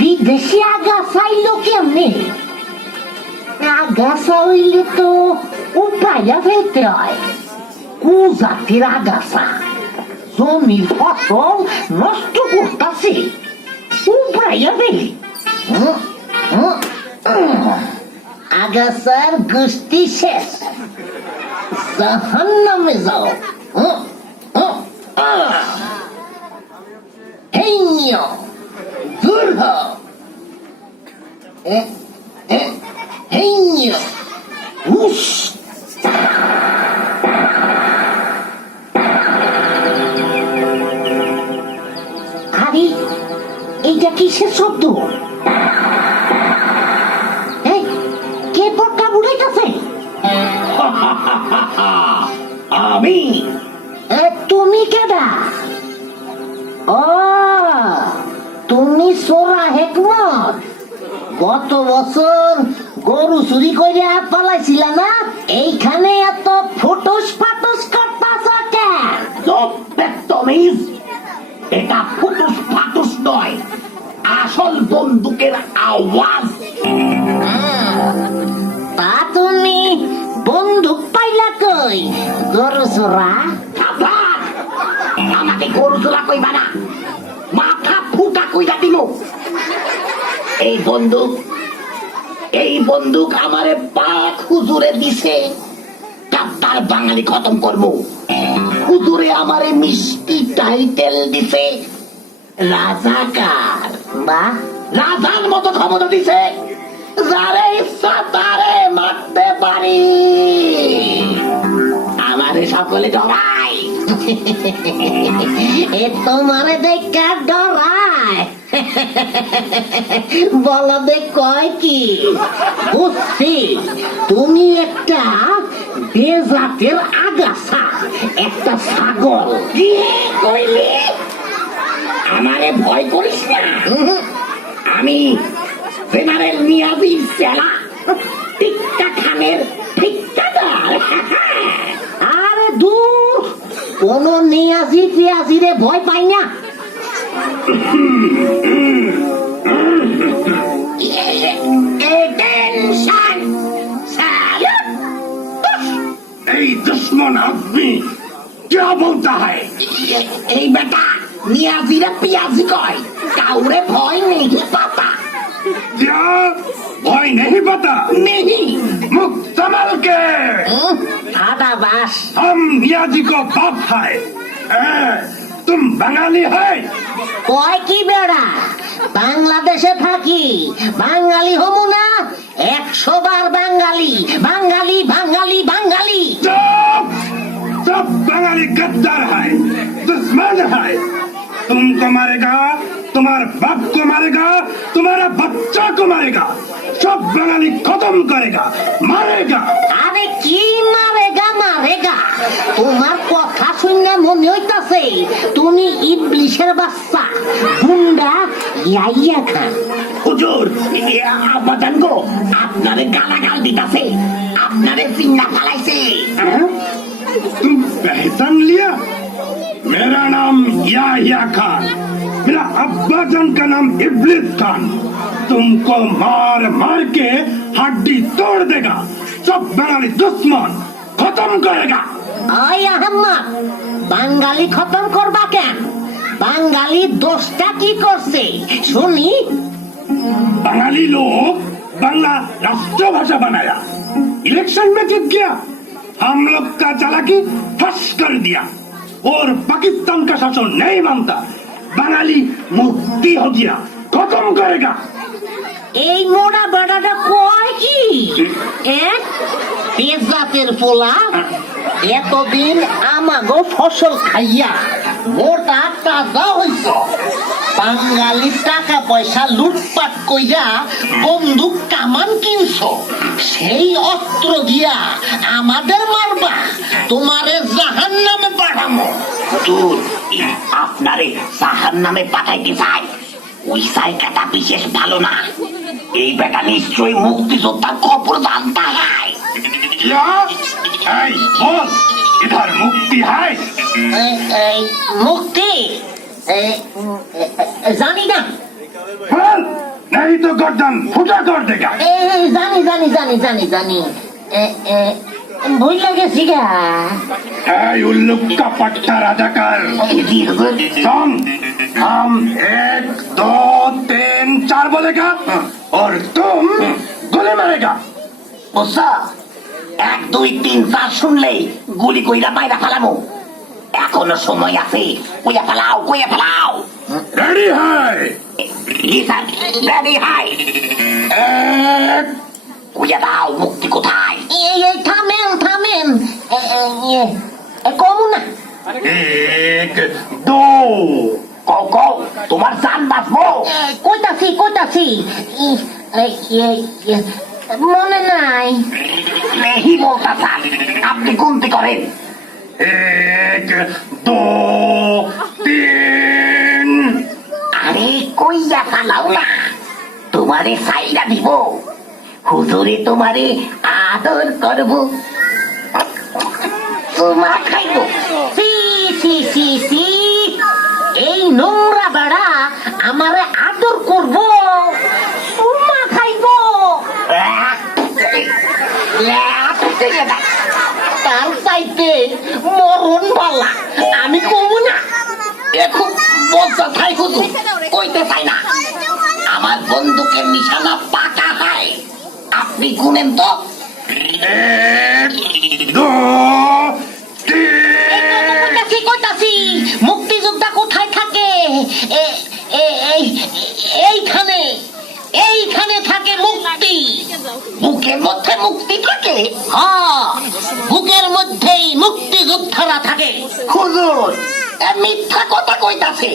বিদেশি আগাছা এলো কেমনে? আগাছা হইলে তো উপায়া ফেলতে হয়। কুজাতির আগাছা জমির ফসল নষ্ট করতেছে, উপায়া ফেলি। আগাছার গোষ্ঠী শেষ, জাহান্নামে যাও। হেই নিও, দূর হও। হেই নিও, উস। আরে এইটা কিসের শব্দ? কে পটকা বুড়াইতেছে? আমি। তুমি কেডা? ও, তুমি সোরা হেকমত। গত বছর গরু চুরি করে পালাইছিল না? এইখানে এত ফুটুস ফাটুস করতাছ কেন? এটা ফুটুস ফাটুস নয়, আসল বন্দুকের আওয়াজ। তা তুমি বন্দুক পাইলা কই, গরু চোরা? আমাকে গরু চোরা কইবা না, মাথা ফুটা কইরা দিল। এই বন্দুক আমারে পাক হুজুরে দিছে, কাপ্তার বাঙালি খতম করবো। হুজুরে আমারে মিষ্টি টাইটেল দিছে রাজাকার। বা রাজার মতো ক্ষমতা দিছে, যারে ইচ্ছা তারে মারতে পারি। আমারে সকলে ডরাই। এ তোমারে দেখা ডরায়? বলদে কয় কি? বুঝছি, তুমি একটা বেজাতের আগাছা, একটা ছাগল। কি কইলি? আমারে ভয় করিস না, আমি জেনারেল নিয়াজির চেলা, টিক্কা খানের ঠিকাদার। আরে দূর, কোন নিয়াজি ফিয়াজিরে ভয় পাই না। এই दुश्मन आदमी क्या बोलता है? এই বেটা নিয়াজিরে পিয়াজি কয়, কাউরে ভয় নেই পাতা। क्या भय नहीं पता? नहीं। मुख संभल के। आधा बास। हम नियाजी को बाप है। तुम बंगाली है? কয় কি বেড়া, বাংলাদেশে থাকি, বাঙালি হমু না? 100 বার বাঙালি, বাঙালি বাঙালি বাঙালি। चुप! सब बंगाली गद्दार है, दुश्मन है। तुमको मारेगा, तुम्हारे बाप को मारेगा, तुम्हारा बच्चा को मारेगा, सब बंगाली खत्म करेगा, मारेगा। আরে কি মারেগা মারেগা? তোমার কথা শুনে মনে হইতাছে তুমি ইবলিশের বাচ্চা, গুন্ডা ইয়াইয়া খান। হুজুর, আব্বাজান গো, আপনারে গালাগাল দিতাছে, আপনারে চিন্না ফালাইছে। तुम पहचान लिया? मेरा नाम याह्या खान, मेरा अब्बाजान का नाम इब्लिस खान। तुमको मार मार के हड्डी तोड़ देगा, सब बंगाली दुश्मन खत्म करेगा। ওই আহম্মদ, বাঙালি খতম করবা কেন? বাঙালি দোষটা কি করছে শুনি? बंगाली लोग बांग्ला राष्ट्रभाषा बनाया, इलेक्शन में जीत गया, हम लोग का चालाकी फंस कर दिया और पाकिस्तान का शासन नहीं मानता। बंगाली मुक्ति हो गया, खत्म करेगा। এই মোড়া বেড়াটা কয় কি? বেজাতের পোলা, এতদিন আমাগো ফসল খাইয়া মোটা তাজা হইছ, বাঙালি টাকা পয়সা লুটপাট কইরা বন্দুক কামান কিনছ, সেই অস্ত্র দিয়া আমাদের মারবা, তোমারে জাহান্নামে পাঠামো। হুজুর, আপনারে জাহান্নামে পাঠাইতে চাই। ওই জায়গাটা বিশেষ ভালো না। এই বেটা নিশ্চয়ই মুক্তিযোদ্ধার খবর জানতা হয়। বল, ইধার মুক্তি হয়? মুক্তি জানি না। বল, नहीं तो गर्दन फुटा कर देगा। জানি জানি জানি জানি জানি ভুল গেছি গা। उल्लू का पट्टा राजाकार। सुन, हम 1 2 3 4 बोलेगा और तुम गोली मारेगा। बुस्सा 1 2 3 4 শুনলে গুলি কইরা মাইরা ফেলামু। এখনো সময় আছে, কইয়া ফেলাও, কইয়া ফেলাও। রেডি হাই? জি স্যার, রেডি হাই। কইয়া দাও, মুক্তি কোথায়? থামেন থামেন, কমু না। 1 2 কও কও, তোমার জান বাঁচবো। কইতাছি কইতাছি, মনে নাই। নেহি বলতা স্যার, আপনি গুনতি করেন। 1 2 3। আরে কইয়া ফালাও না, তোমারে সাইরা দিব। হুজুরে তোমারে আদর করব, তোমা খাইব। সি সি সি সি, এই নোংরা বেড়া আমারে আদর করব, সুমা খাইব। তার চাইতে মরণ বালা, আমি কমু না। এখন বলতে চাই হুজুর, কইতে চাই না। আমার বন্দুকের নিশানা পাকা হয়, আপনি গুনেন তো। 1 2 কইতাছি কইতাছি, মুক্তিযোদ্ধা কোথায় থাকে? এইখানে এইখানে থাকে মুক্তি। বুকের মধ্যে মুক্তি থাকে? হ্যাঁ, বুকের মধ্যেই মুক্তিযোদ্ধারা থাকে। হুজুর, মিথ্যা কথা কইতাছে।